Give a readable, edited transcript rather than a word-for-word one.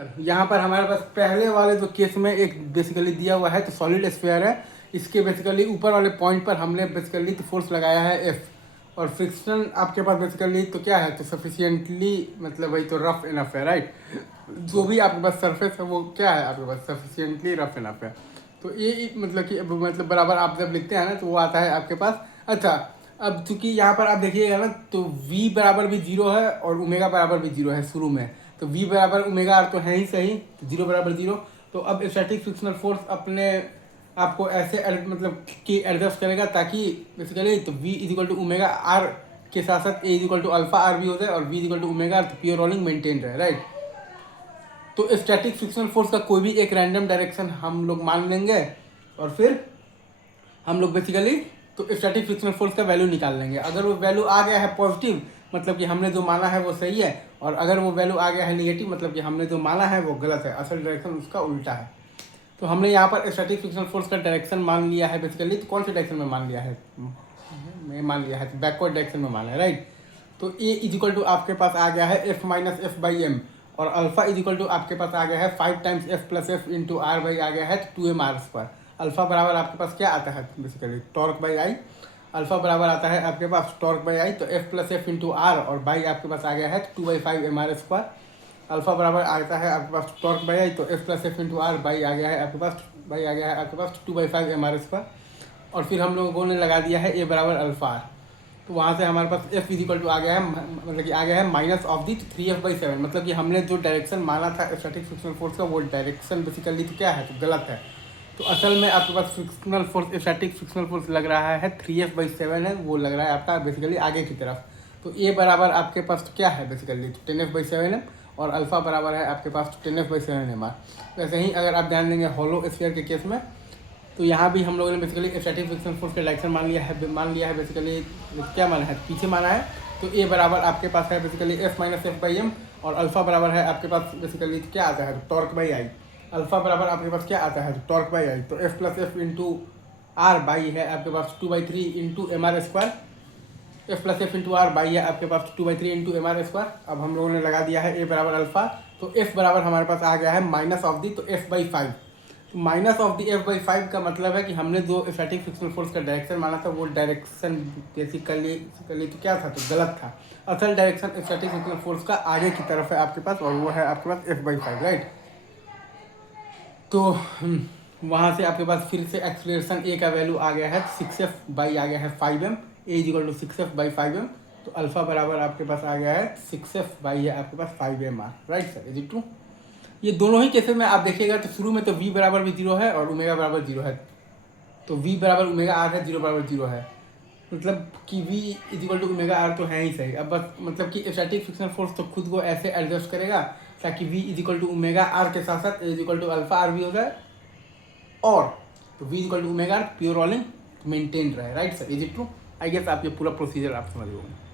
यहाँ पर हमारे पास पहले वाले जो केस में एक बेसिकली दिया हुआ है तो सॉलिड स्फीयर है। इसके बेसिकली ऊपर वाले पॉइंट पर हमने बेसिकली तो फोर्स लगाया है एफ और फ्रिक्शन आपके पास बेसिकली तो क्या है तो सफिशिएंटली मतलब वही तो रफ इनफ है, राइट। जो भी आपके पास सरफेस है वो क्या है आपके पास सफिशिएंटली रफ इनफ है। तो ये मतलब कि मतलब बराबर आप जब लिखते हैं ना तो वो आता है आपके पास। अच्छा, अब चूंकि यहाँ पर आप देखिएगा ना तो v बराबर भी जीरो है और ओमेगा बराबर भी जीरो है शुरू में। तो v बराबर ओमेगा आर तो है ही सही, तो जीरो बराबर जीरो। तो अब स्टैटिक फ्रिक्शनल फोर्स अपने आपको ऐसे मतलब कि एडजस्ट करेगा ताकि बेसिकली तो v is equal to omega are के साथ साथ a is equal to alpha are भी हो जाए और v is equal to omega r, तो प्योर रोलिंग मेंटेन रहे, राइट। तो स्टैटिक फ्रिक्शनल फोर्स का कोई भी एक रैंडम डायरेक्शन हम लोग मान लेंगे और फिर हम लोग बेसिकली तो स्टैटिक फ्रिक्शनल फोर्स का वैल्यू निकाल लेंगे। अगर वो वैल्यू आ गया है पॉजिटिव मतलब कि हमने जो माना है वो सही है, और अगर वो वैल्यू आ गया है नेगेटिव मतलब कि हमने जो माना है वो गलत है, असल डायरेक्शन उसका उल्टा है। तो हमने यहाँ पर स्टैटिक फ्रिक्शनल फोर्स का डायरेक्शन मान लिया है बेसिकली। तो कौन से डायरेक्शन में मान लिया है? मैं मान लिया है बैकवर्ड डायरेक्शन में माना है, राइट। तो ए इज इक्वल टू आपके पास आ गया है F minus F by M, और अल्फा इज इक्वल टू आपके पास आ गया है 5 times F plus F into are by आ गया है 2m आर स्क्वायर। अल्फा बराबर आपके पास क्या आता है basically torque by I. Alpha बराबर आता है आपके पास टॉर्क बाई आई, तो F plus F into r और बाई आपके पास आ गया है 2/5 mr स्क्वायर। अल्फा बराबर आता है आपके पास टॉर्क बाई आई, तो F plus F into are by आ गया है आपके पास, बाई आ गया है आपके पास 2/5 mr स्क्वायर। और फिर हम लोगों ने लगा दिया है ए बराबर अल्फा आर। तो वहाँ से हमारे पास एफ इज इक्वल टू आ गया है मतलब कि आ गया है माइनस ऑफ दी 3f/7। मतलब कि हमने जो डायरेक्शन माना था स्टैटिक फ्रिक्शनल फोर्स का वो डायरेक्शन बेसिकली तो क्या है तो गलत है। तो असल में आपके पास frictional force static frictional force लग रहा है 3f/7 है, वो लग रहा है आपका बेसिकली आगे की तरफ। तो ए बराबर आपके पास तो क्या है बेसिकली तो 10f/7 है, और अल्फा बराबर है आपके पास 10f/7 mr। वैसे ही अगर आप ध्यान देंगे होलो स्फीयर के केस में तो यहाँ भी हम लोगों ने बेसिकली स्टैटिक फ्रिक्शनल फोर्स का डायरेक्शन मान लिया है बेसिकली क्या माना है पीछे माना है। तो ए बराबर आपके पास है basically F minus F by M, और अल्फा बराबर है आपके पास बेसिकली क्या आता है टॉर्क बाई आई। अल्फा बराबर आपके पास क्या आता है टॉर्क बाई आई, तो F plus F into are by है आपके पास 2/3 into m r square. F plus F into are by है आपके पास 2/3 इंटू एम आर स्क्वायर। अब हम लोगों ने लगा दिया है ए बराबर अल्फा, तो एफ बराबर हमारे पास आ गया है माइनस ऑफ दी तो f/5। Minus of the f/5 का मतलब है कि हमने जो स्टैटिक फ्रिक्शनल फोर्स का डायरेक्शन माना था वो डायरेक्शन बेसिकली तो क्या था तो गलत था। असल डायरेक्शन स्टैटिक फ्रिक्शनल फोर्स का आगे की तरफ है आपके पास, और वो है आपके पास f/5, राइट। तो वहाँ से आपके पास फिर से एक्सलेशन ए का वैल्यू आ गया है 6f बाई आ गया है 5m, A is equal to 6f/5m। तो अल्फा बराबर आपके पास आ गया है 6f बाई है आपके पास 5mr, right sir, is it true? ये दोनों ही केसेस में आप देखिएगा तो शुरू में तो v बराबर भी जीरो है और ओमेगा बराबर जीरो है। तो v बराबर ओमेगा आर है, जीरो बराबर जीरो है, मतलब कि v is equal to omega r तो है ही सही। अब बस मतलब कि स्टैटिक फ्रिक्शनल फोर्स तो खुद को ऐसे एडजस्ट करेगा ताकि v is equal to omega are के साथ साथ a is equal to alpha are भी हो जाए, और तो v is equal to omega R pure rolling maintain रहे, right sir, is it true? I guess आप ये पूरा प्रोसीजर आप समझ गए।